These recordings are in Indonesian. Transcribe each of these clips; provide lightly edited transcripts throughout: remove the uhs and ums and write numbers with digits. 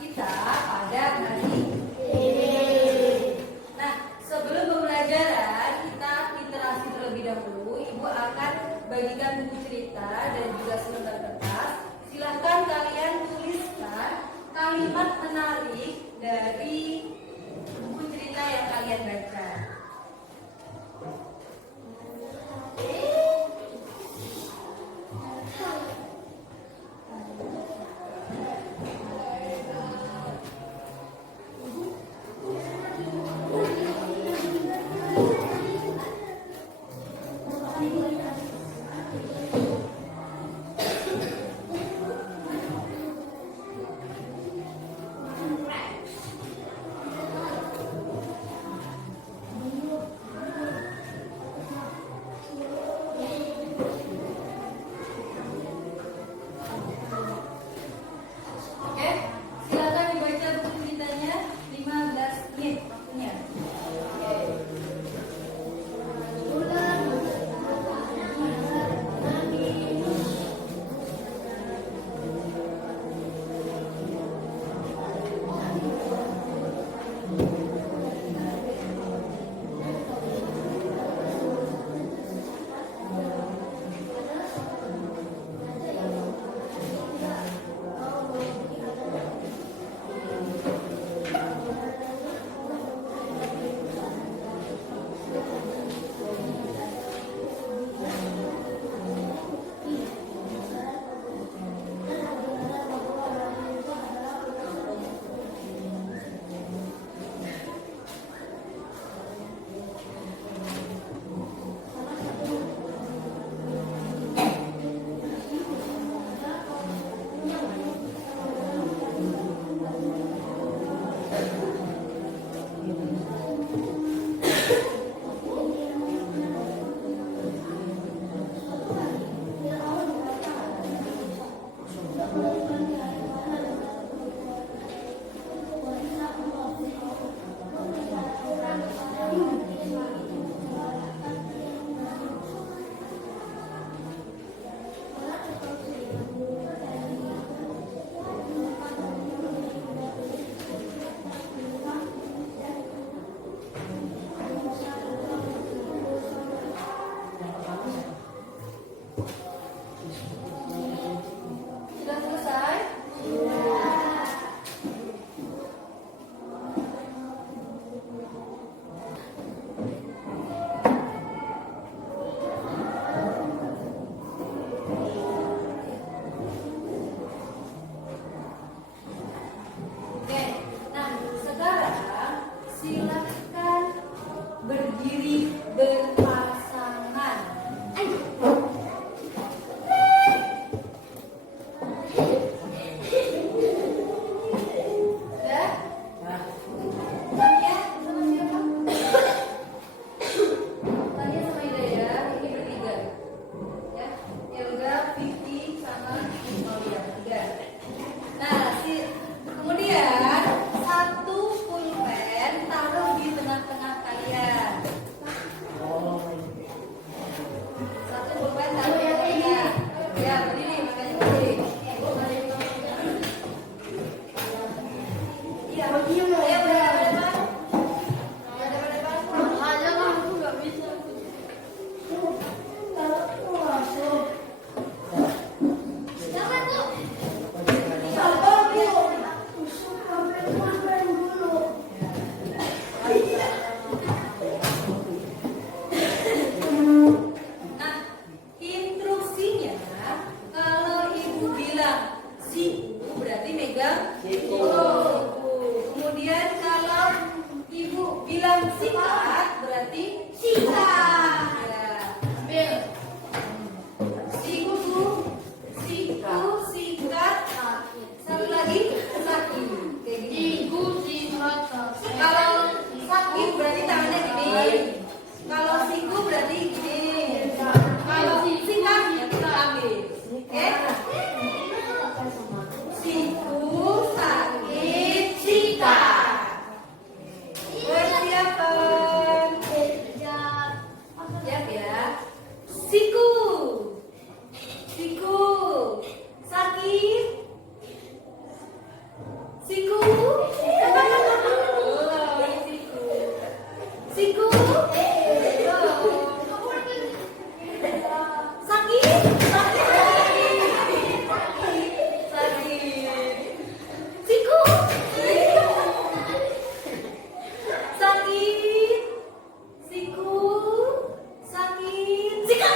kita pada hari ini. Nah, sebelum pembelajaran kita literasi terlebih dahulu. Ibu akan bagikan buku cerita dan juga selembar kertas. Silahkan kalian tuliskan kalimat menarik dari buku cerita yang kalian baca. Siku. Oh, siku. Siku. Sakit. Siku. Sakit. Siku. Sakit. Sikat.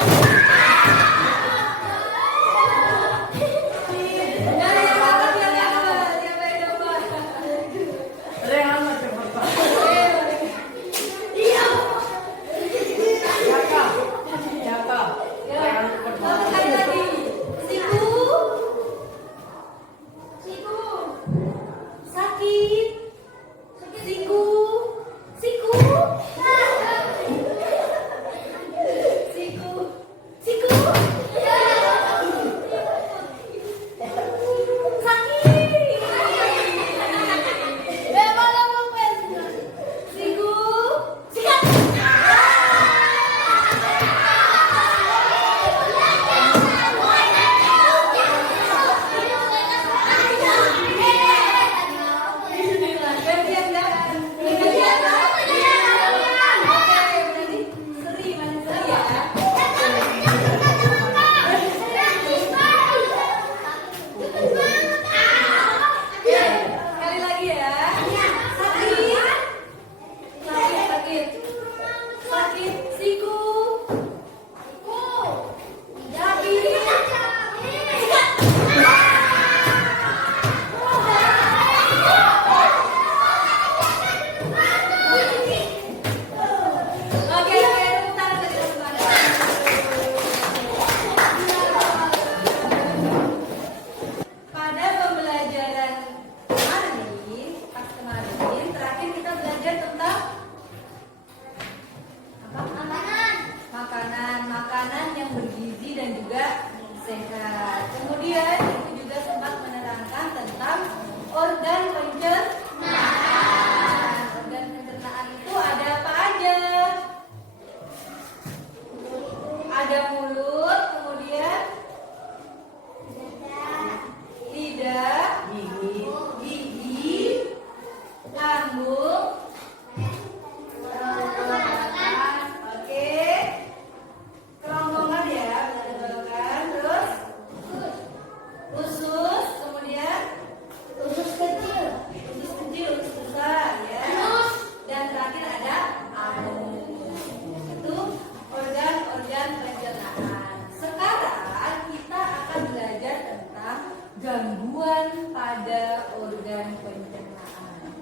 Gangguan pada organ pencernaan.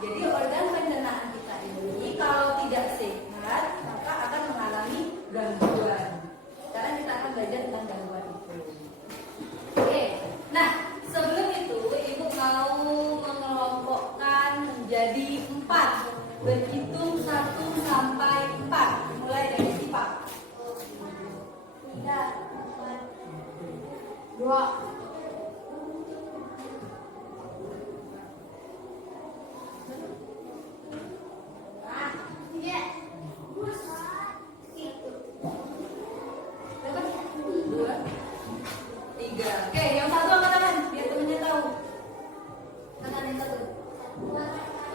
Jadi organ pencernaan kita ini kalau tidak sehat maka akan mengalami gangguan. Sekarang kita akan belajar tentang gangguan itu. Oke, nah sebelum itu ibu mau mengelompokkan menjadi 4, berhitung 1 sampai 4, mulai dari sifat. 3, 4, 2. Oke, yang satu angkat tangan biar temennya tahu. Tangan yang satu.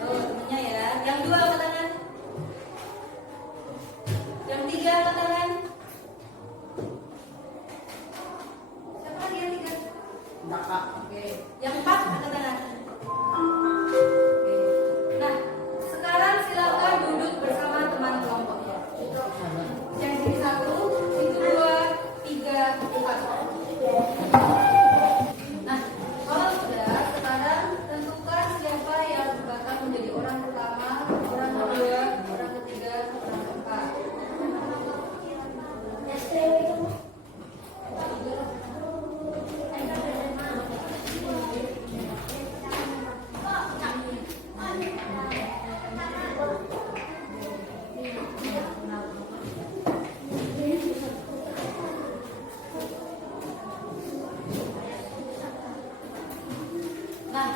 Oh, temennya ya. Yang dua angkat tangan. Yang tiga angkat tangan. Siapa lagi yang tiga? Kakak. Oke. Yang 4 angkat tangan. Oke. Nah, sekarang silakan duduk bersama teman kelompoknya. Yang sini 1, itu 2, 3, 4. Nah, kalau sudah, sekarang tentukan siapa yang bakal menjadi orang pertama, orang kedua, orang ketiga, orang keempat. Nah,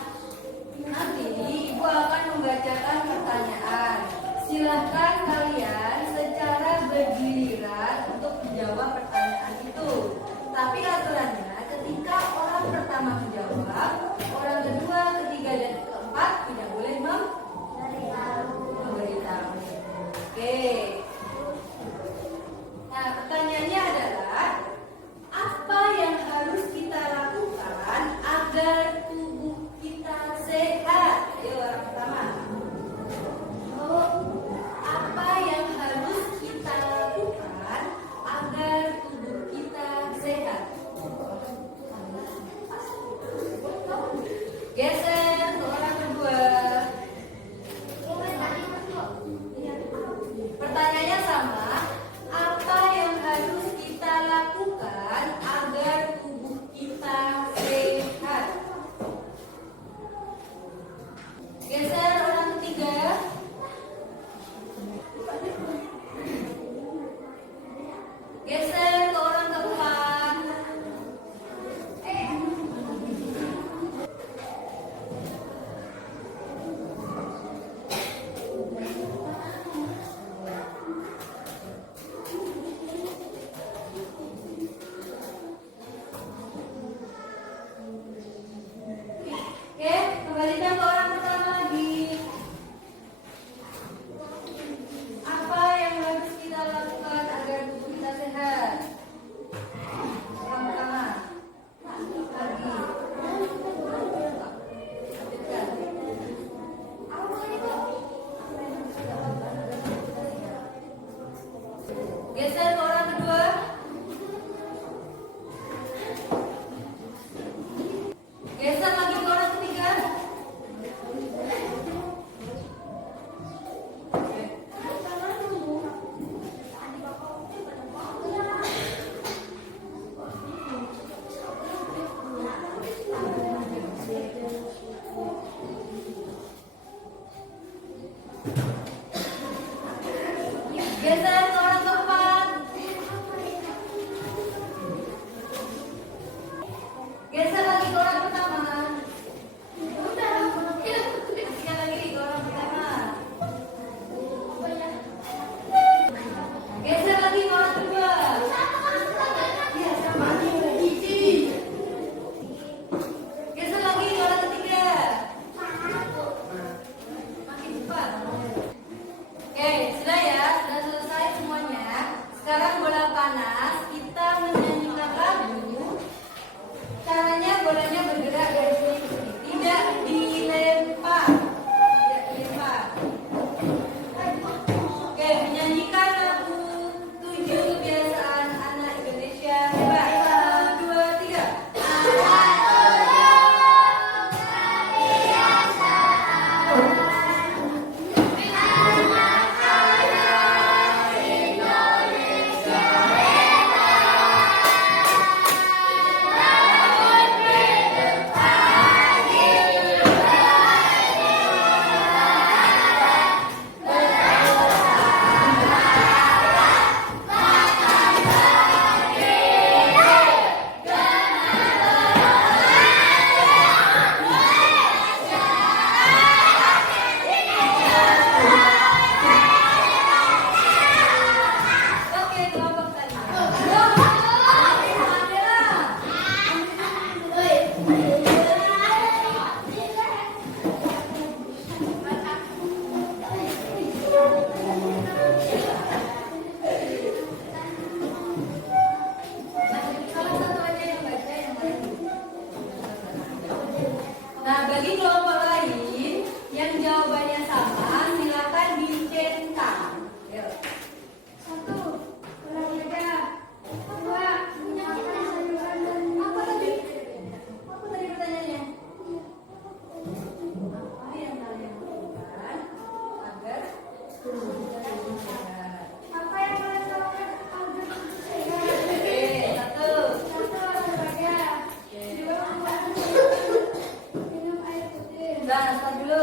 nanti ibu akan membacakan pertanyaan. Silahkan kalian secara bergiliran untuk menjawab pertanyaan itu. Tapi aturannya ketika orang pertama menjawab, orang kedua, ketiga, dan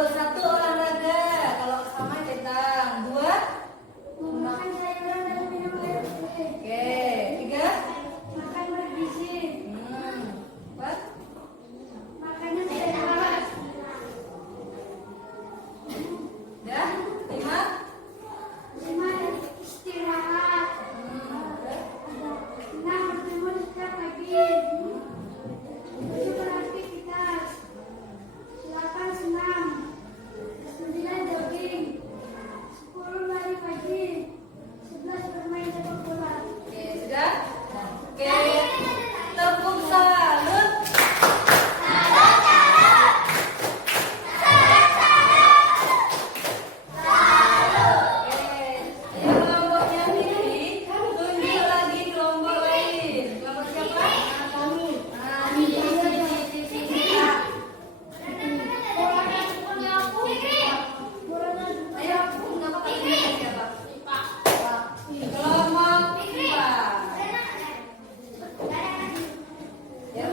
Satu olahraga. Kalau sama centang. Dua. Makan sayuran dan minum air putih. Oke. Tiga. Makan bergizi. Empat. Makannya sehat. Dah. Lima. 5. Istirahat. 6. Berjemur setiap pagi. 7. Beraktivitas. 8. Senam. 9. Jogging. 10. Lari pagi. 11. Bermain sepak bola. Oke, sudah? Oke. Tepuk salut. Kelompoknya Fitri, tunjuk lagi kelompok lain. Kelompok siapa? Ayo, nggak apa-apa, tunjukkan siapa? Kelompok Ipa. Ya.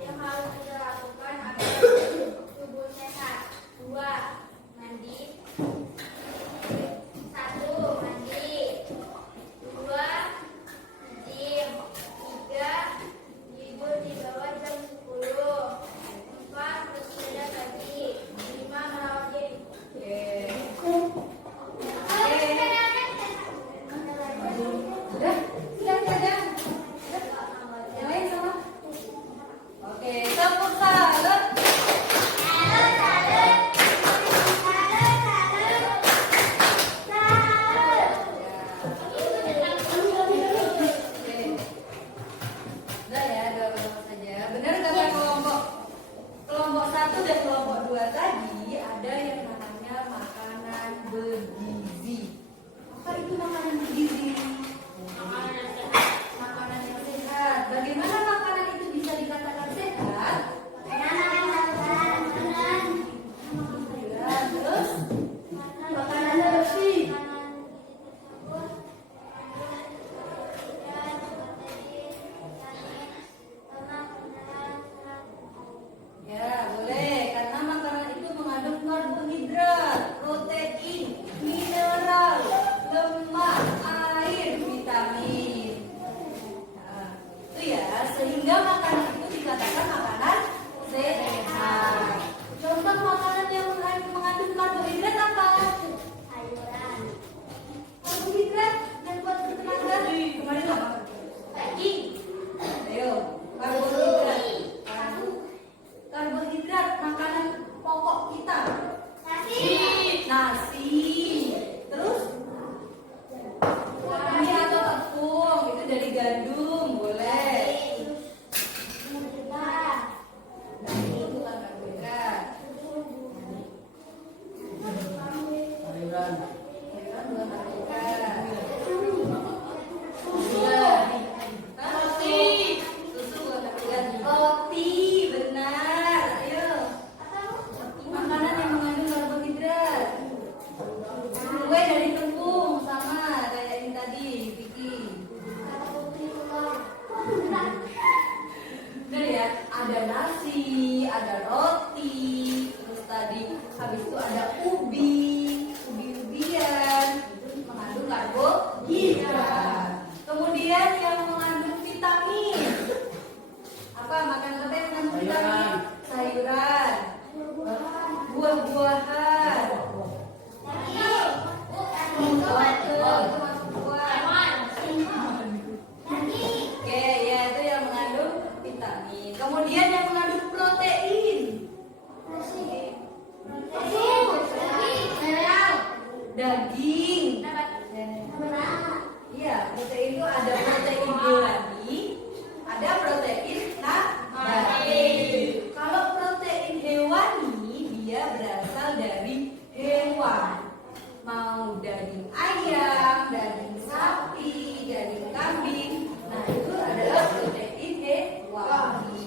Yang harus kita lakukan agar tubuh sehat. 2. Mandi. 1. Mandi. 2. Gym. 3. Tidur di bawah jam 10. 4. Bersepeda pagi. 5. Merawat diri. Sudah? Sudah saja. Yang lain sama? Oke, tepuk salut. Udah ya, 2 kelompok saja. Benar kata kelompok 1 dan kelompok 2 tadi ada yang namanya makanan bergizi. Apa itu makanan bergizi? Makanan yang sehat. Bagaimana makanan itu bisa dikatakan sehat? Ya, terus makanan bersih. Ya, boleh. Karena makanan itu mengandung karbohidrat, protein, mineral, lemak, air, vitamin. Nah, itu ya, sehingga makanan itu dikatakan makanan sehat. Contoh makanan yang mengandung karbohidrat apa? Karbohidrat yang buat bertenaga. Kemarin apa? Daging. Ayo, karbohidrat. Karbohidrat makanan pokok kita. Nasi. Terus mie atau tepung itu dari gandum, boleh. Itu bukan karbohidrat. Sayuran bukan karbohidrat. Susu bukan karbohidrat. Roti, benar. Ayo. Makanan yang mengandung karbohidrat. Kue dari tepung sama kayak ini tadi, Vicky. Benar ya, ada nasi, ada roti, terus tadi habis itu ada ubi-ubian, itu mengandung karbohidrat. Kemudian yang mengandung vitamin. Apa makanan apa yang mengandung vitamin? Sayuran, buah-buahan. Itu masuk buah. Oke, ya itu yang mengandung vitamin. Kemudian yang mengandung protein. Daging. Iya, protein itu ada protein hewani, ada protein nabati. Kalau protein hewani dia berasal dari hewan. Mau daging ayam, daging sapi, daging kambing. Nah, itu adalah protein hewani.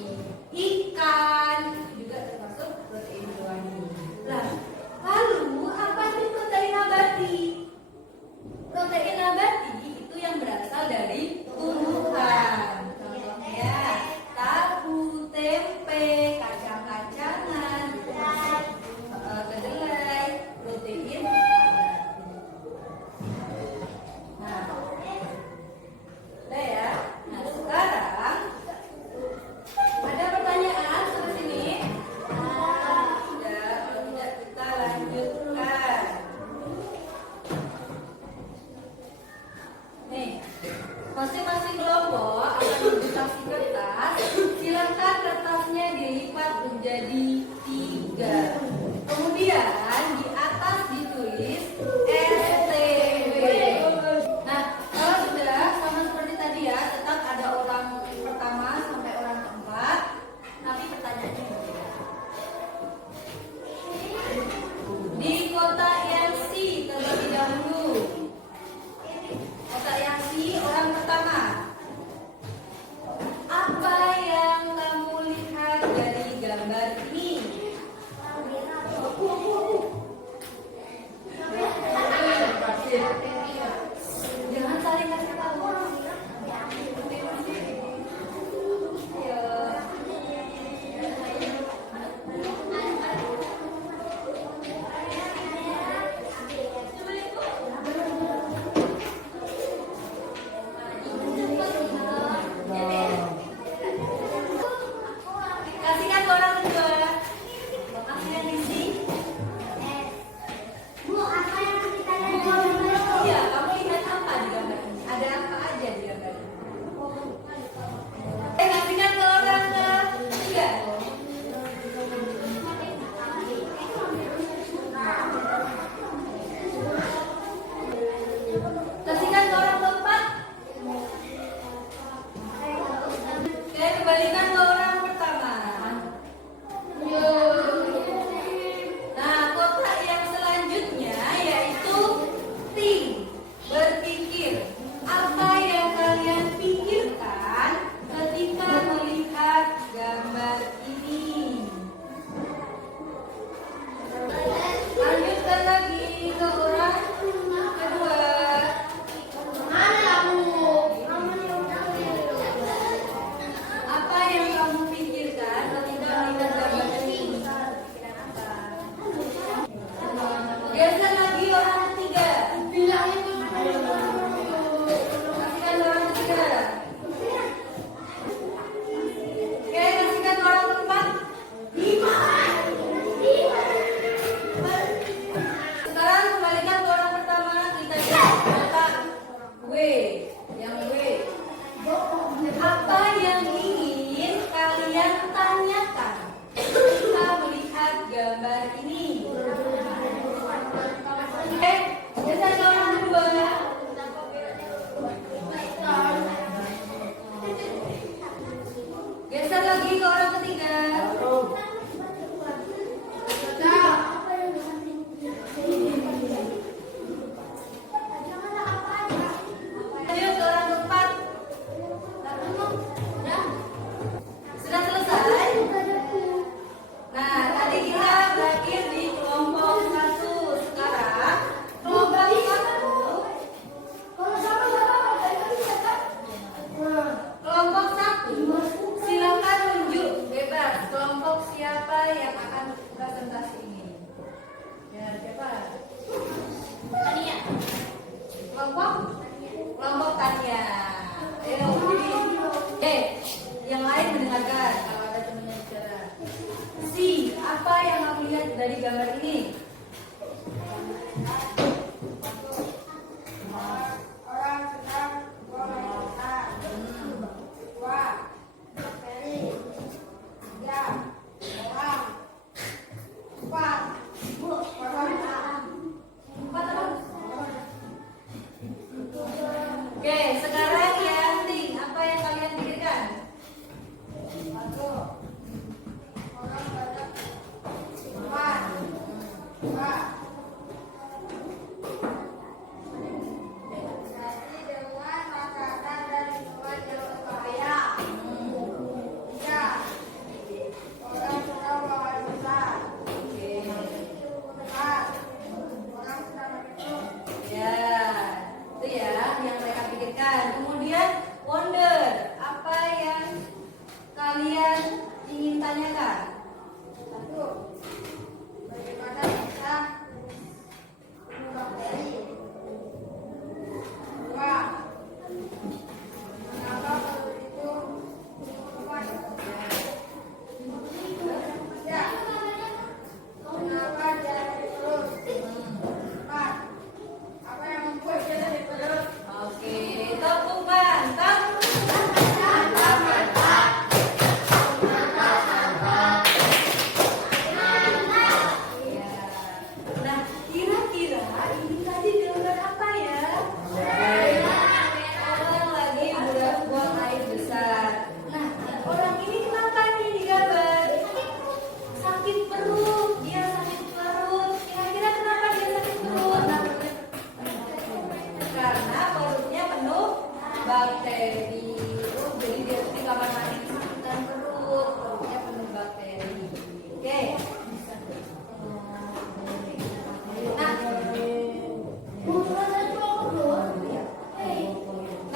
Saya kembalikan ke orang pertama. Nah, kotak yang selanjutnya yaitu think. Berpikir. Apa yang kalian pikirkan ketika melihat gambar ini? Lanjutkan lagi ke orang kedua. Apa yang kamu pikirkan ketika melihat gambar ini? Geser lagi orang ketiga. Kasihkan orang ketiga. Oke, kasihkan orang keempat. Sekarang kembalikan ke orang pertama. Kita lihat kotak W. Yang W. Apa yang ingin kalian tanyakan ketika melihat gambar ini? Oke, geser ke orang kedua. Geser lagi ke orang ketiga. Ayo ke orang keempat. Sudah selesai? Nah, tadi kita berakhir di kelompok 1. Sekarang kelompok 1. Kelompok 1. Silakan tunjuk bebas kelompok siapa yang akan presentasi ini. Ya, siapa? Tania. Kelompok Tania. Ayo, jadi, yang lain mendengarkan kalau ada temannya bicara. Si, apa yang kamu lihat dari gambar ini? Orang sedang memainkan. Dua, bakteri. Tiga, orang. Empat, orang. Oke, sekarang yang ting, apa yang kalian pikirkan? Satu, orang banyak. Empat, dua. Jadi dengan makanan dan minuman yang berbahaya. Tiga, orang sedang makan besar. Empat, orang sedang minum. Ya, itu ya yang mereka pikirkan. Kemudian wonder, apa yang kalian ingin tanyakan? Satu, bagaimana bisa bunuh bakteri? Dua, kenapa perlu itu minuman? Tiga, kenapa dia terus? Empat, apa yang membuat dia dari perut? Oke, tepuk tangan. Ya. Nah, kira-kira ini tadi gambar apa ya? Orang lagi buang air besar. Nah, orang ini kenapa nih digambar? Sakit perut, dia sakit perut. Kira-kira kenapa dia sakit perut? Karena perutnya penuh bakteri. Oh, jadi dia di kamar mandi kesakitan perut, perutnya penuh bakteri. Oke.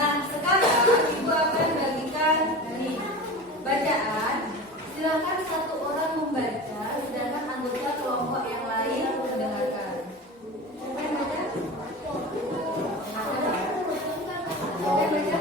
Nah, sekarang ibu akan bagikan nih bacaan. Silakan satu orang membaca, sedangkan anggota kelompok yang lain mendengarkan. Siapa yang baca? Siapa yang baca?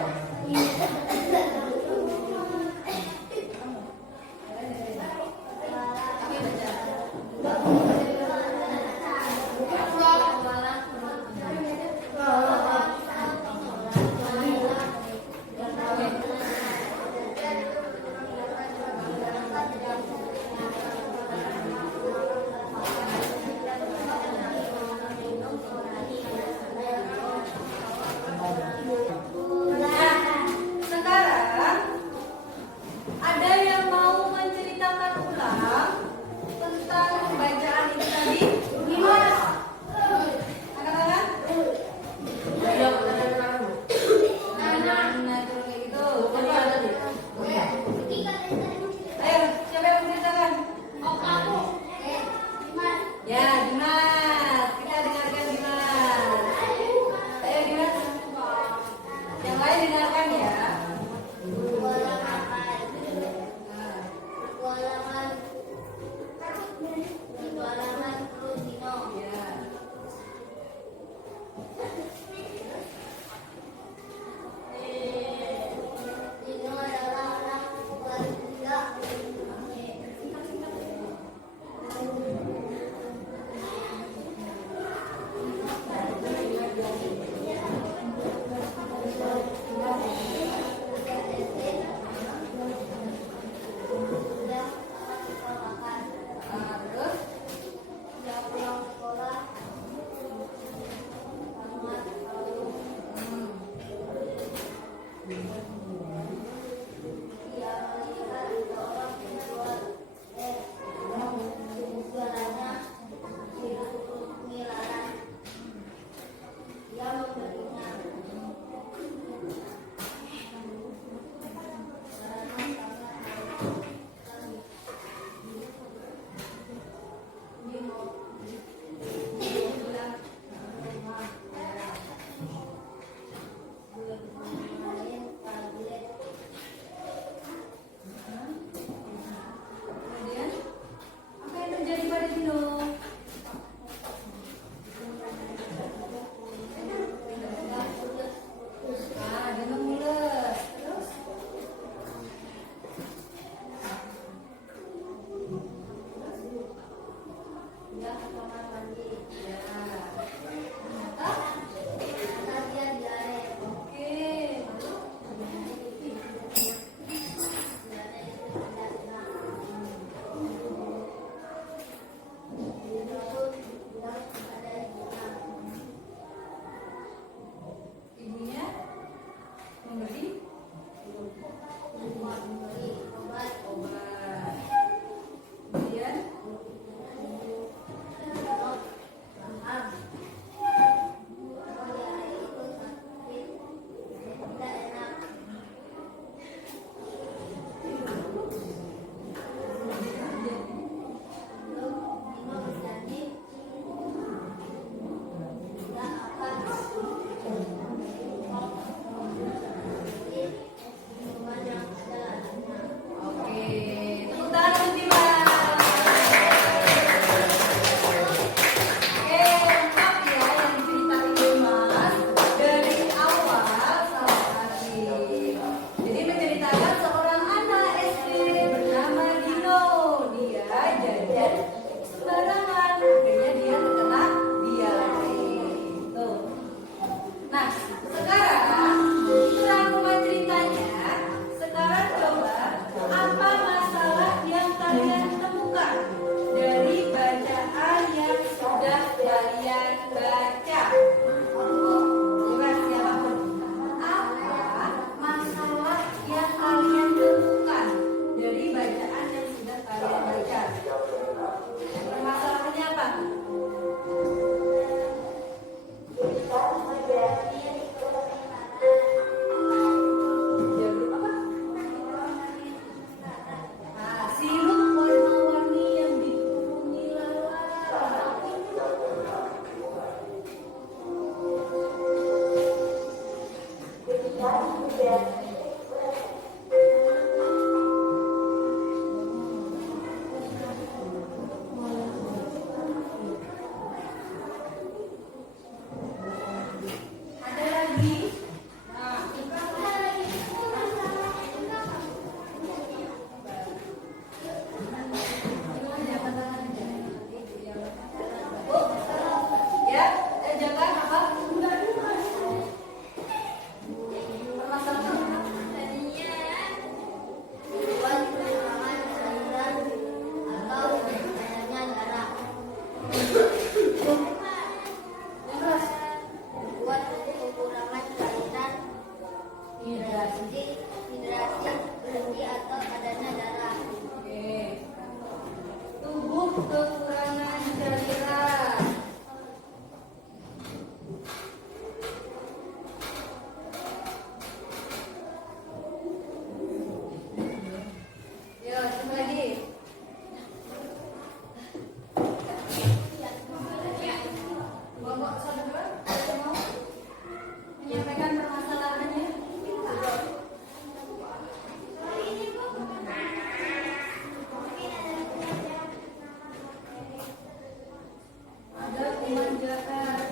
atau adanya darah. Oke. Tubuh kekurangan cairan. Yo, coba lagi. Bapak saudara, ada mau menyampaikan permasalahannya? Ada kuman jahat.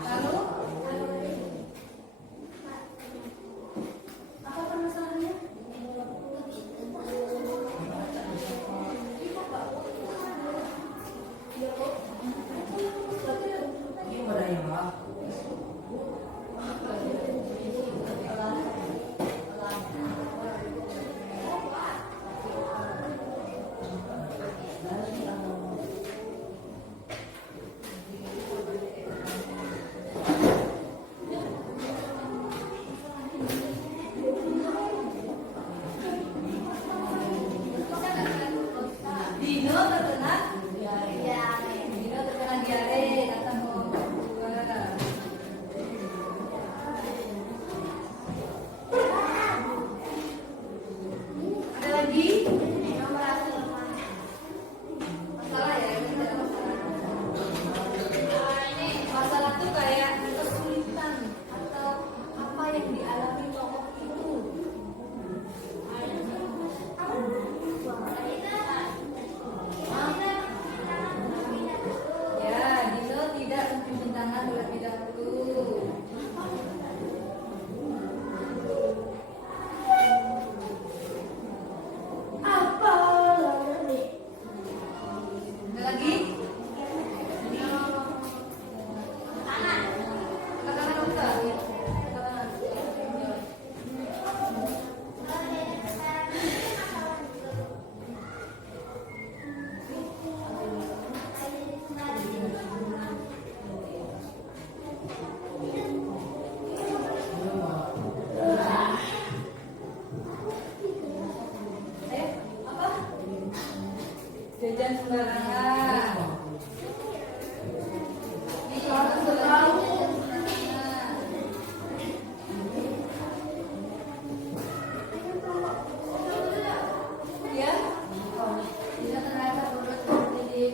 Lalu apa permasalahannya? Dino terkena diare kata Muhammad dua. Ada lagi? Masalah ya, ini tidak masalah. Masalah tuh kayak kesulitan atau apa yang dialami tokoh itu. Ya, Dino tidak mencuci tangan terlebih dahulu. Apa lagi? Ada lagi? Katakan dokter. Katakan. Apa? Jajan sembarangan. Jangan selalu jajan sembarangan. Ya? Tidak terasa perut jadi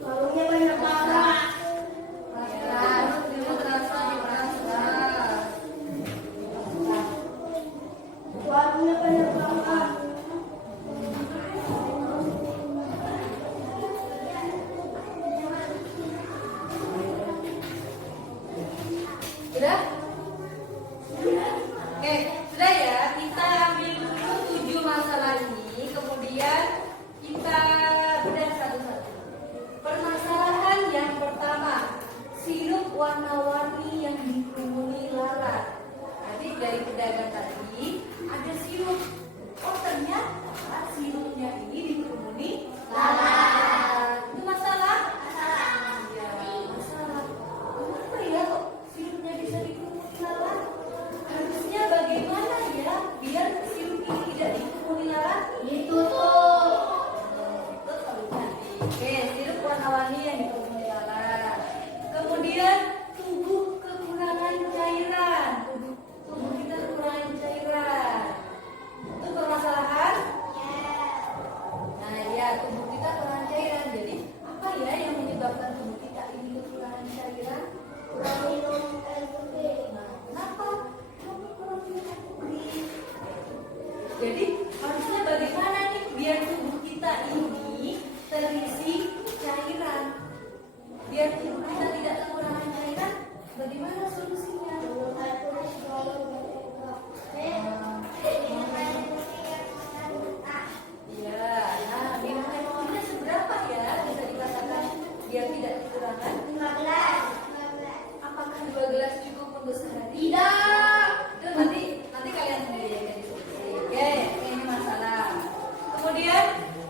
Kalungnya banyak banget. perut tidak terasa dirasa. Warnanya banyak banget. Sudah? Oke, sudah ya. Kita ambil dulu 7 masalah ini, kemudian kita bedah satu-satu. Permasalahan yang pertama, sirup warna-warni yang dikerumuni lalat. Jadi dari pedagang tadi ada sirup. Oh ternyata sirupnya ini dikerumuni lalat. Itu masalah? Ya, masalah. Kenapa ya kok sirupnya bisa dikerumuni lalat? Harusnya bagaimana ya biar sirup ini tidak dikerumuni lalat? Ditutup. Itu solusinya. Oke, sirup warna-warni yang dikerumuni lalat. Kemudian tubuh kekurangan cairan. Tubuh kita kekurangan cairan. Itu permasalahan. Nah ya, tubuh kita kekurangan cairan. Jadi apa ya yang menyebabkan tubuh kita ini kekurangan cairan? Kurang minum air putih. Nah, kenapa? Kamu kurang minum air putih. Jadi harusnya bagaimana nih biar tubuh kita ini terisi cairan? Biar tubuh kita tidak kekurangan cairan, bagaimana solusinya? Minum air putih selalu bergerak. Iya, nah minum air putihnya seberapa ya bisa dikatakan biar tidak kekurangan? 15. Apakah 2 gelas cukup untuk sehari? Tidak. Itu nanti kalian sendiri yang jadi solusi. Oke, ini masalah. Kemudian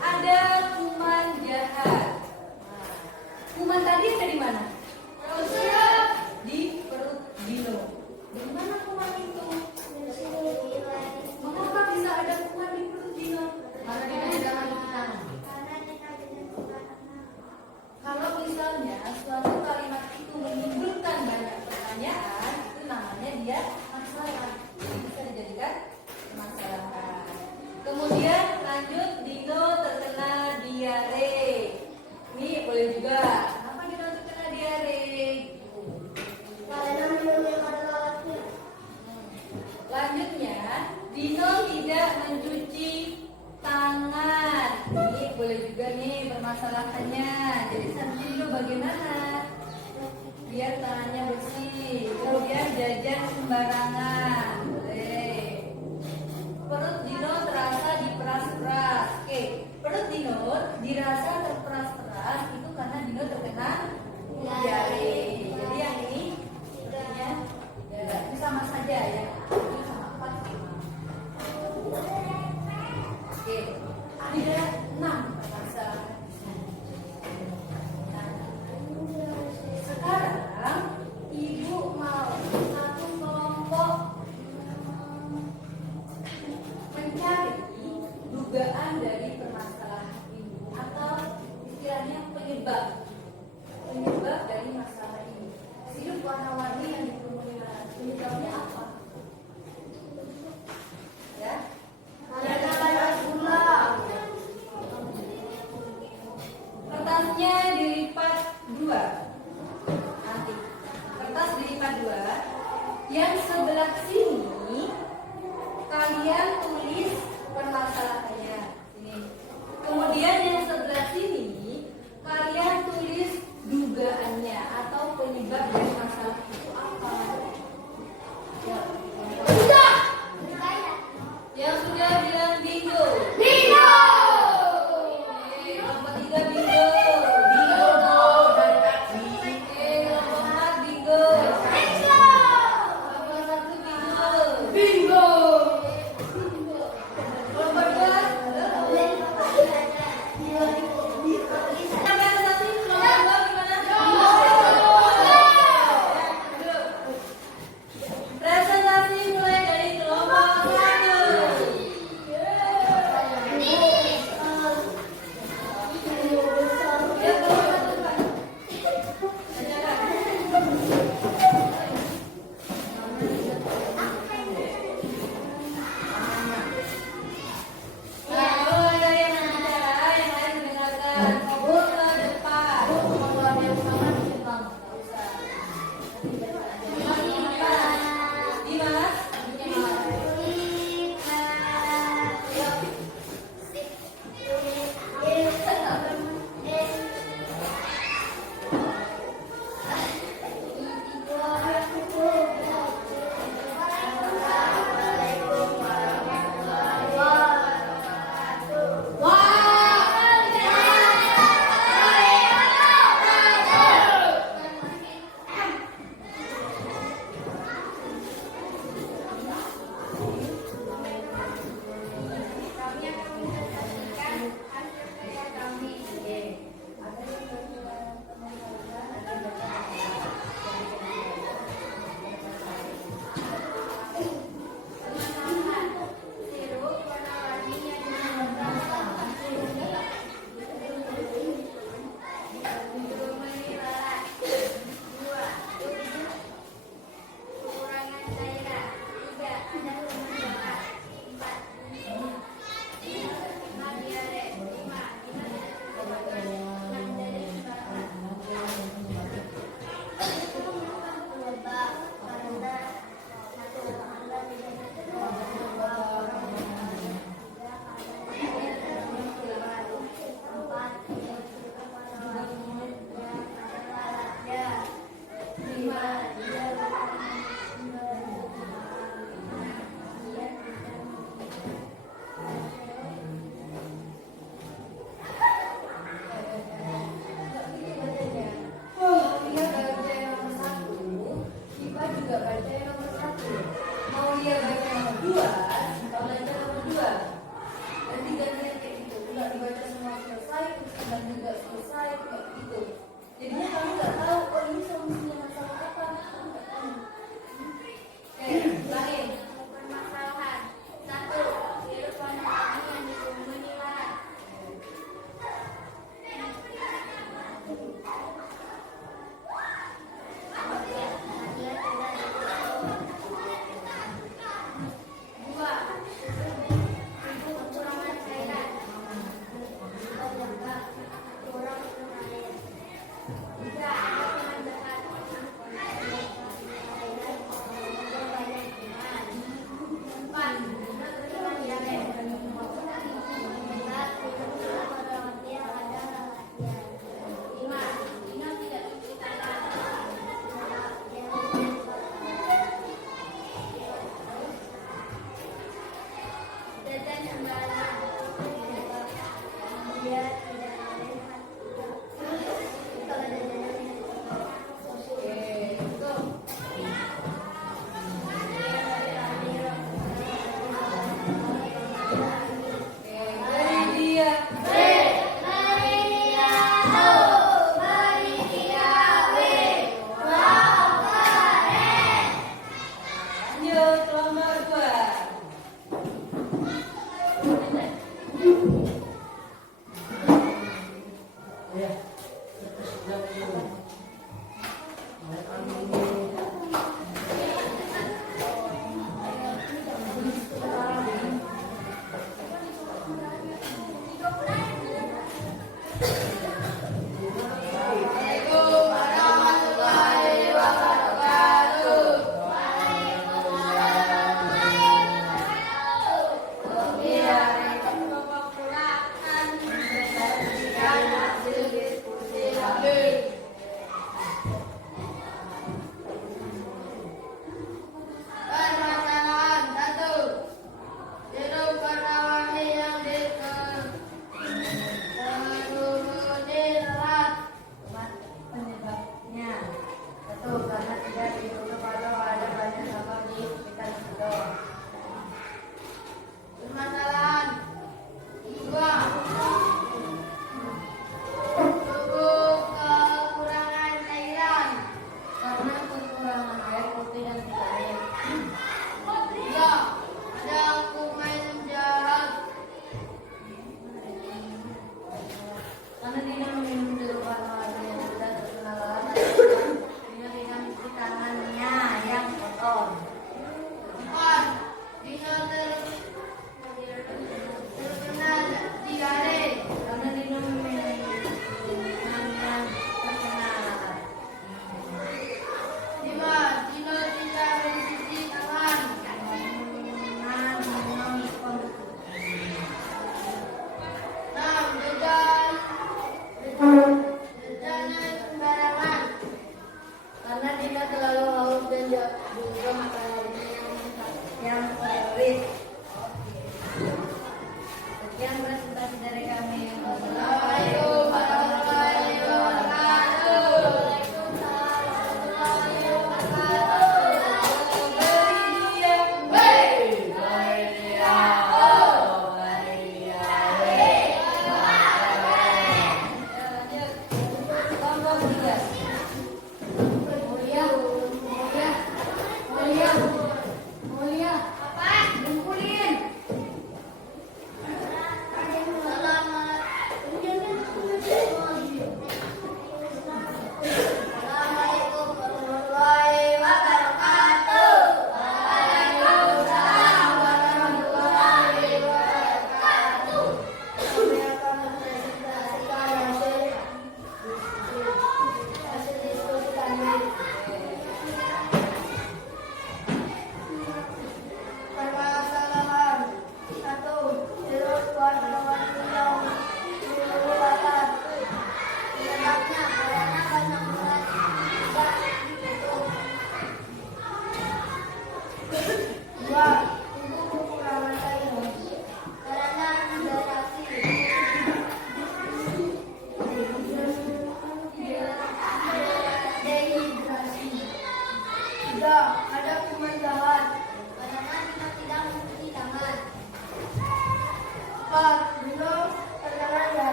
ada kuman jahat. Nah, kuman tadi ada di di mana? Di perut Dino. Di mana kuman itu? Mengapa bisa ada kuman di perut Dino? Karena dia di dalam tanah. Kalau misalnya suatu kalimat itu menimbulkan banyak pertanyaan, itu namanya dia masalah. Jadi bisa dijadikan permasalahan. Kemudian lanjut, Dino terkena diare. Ini boleh juga. Kenapa Dino terkena diare? Lanjutnya, Dino tidak mencuci tangan. Ini boleh juga nih permasalahannya. Jadi sanksi dulu bagaimana? Biar tangannya bersih. Kemudian jajan sembarangan. Boleh. Perut Dino terasa diperas-peras. Oke, perut Dino dirasa terperas-peras itu karena Dino terkena diare. Jadi yang ini sebenarnya ya, itu sama saja ya. Itu sama apa sama. Oke, ada 6 permasalahan. Nah, sekarang ibu mau satu kelompok mencari dugaan dari permasalahan ini atau istilahnya penyebab dari masalah ini. Sirup warna-warni yang diperlukan penyebabnya apa? Ya, kertasnya dilipat 2. Nanti kertas dilipat 2. Yang sebelah sini kalian tulis permasalahannya ini. Kemudian yang sebelah sini kalian tulis dugaannya atau penyebab dari masalah itu apa. Ya. Yang sudah bilang bingo. Oke, kelompok 3 bingo. Kelompok 4 bingo. Kelompok 1 bingo. Kelompok 2 presentasi kelompok 2 gimana? Presentasi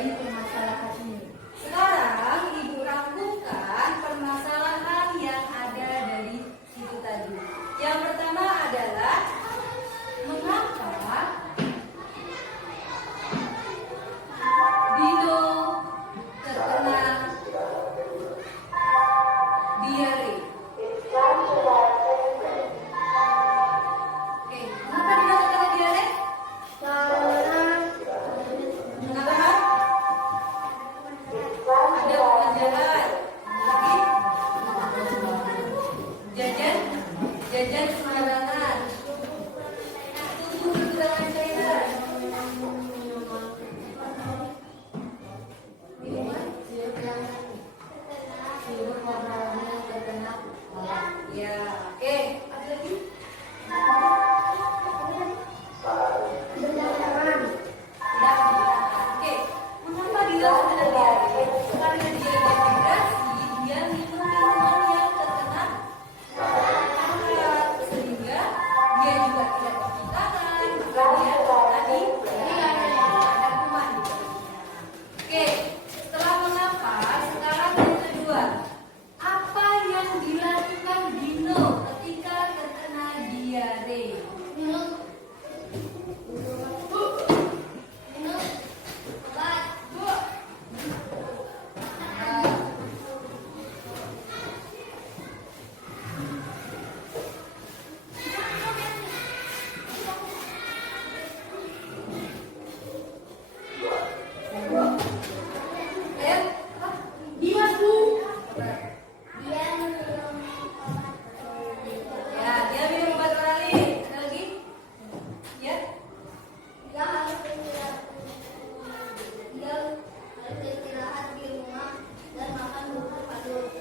dari permasalahan ini. Sekarang Ibu rangkumkan permasalahan yang ada dari itu tadi. Yang pertama adalah mengapa Dino terkena diare? Oke, mengapa Dino terkena diare? Kenapa? Ada pelajaran. Lagi? Jajan sembarangan. Tubuh kekurangan cairan. Minuman? Ya, oke. Ada lagi? Ya, oke. Mengapa dia terkena diare? Karena dia dehidrasi, dia minum minuman yang terkena hangat, sehingga dia juga tidak cuci tangan, maka dia tadi ada kuman di perutnya. Oke, setelah mengapa, sekarang yang kedua, apa yang dilakukan Dino ketika terkena diare? Ya, dia minum obat oralin. Ada lagi? Ya?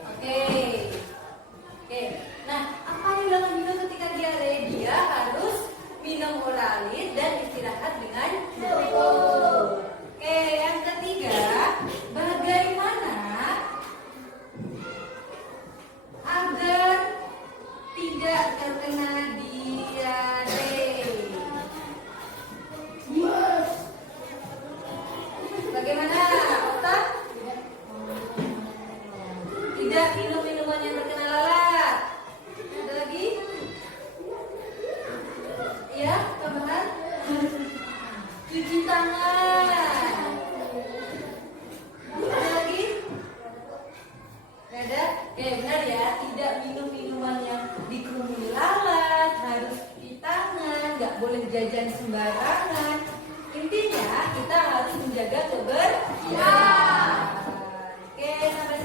Oke. Oke. Nah, apa yang dilakukan Dino ketika diare? Dia harus minum oralin dan istirahat dengan cukup. Oke, yang ketiga, bagaimana agar tidak terkena diare? Bagaimana, Otak? Tidak minum minuman yang terkena lalat. Ada lagi? Ya, tambahan? Cuci tangan. Ada lagi? Gak ada? Oke, benar ya. Tidak minum minuman yang dikerumuni lalat, harus cuci tangan, nggak boleh jajan sembarangan. Intinya kita harus menjaga kebersihan. Oke, sampai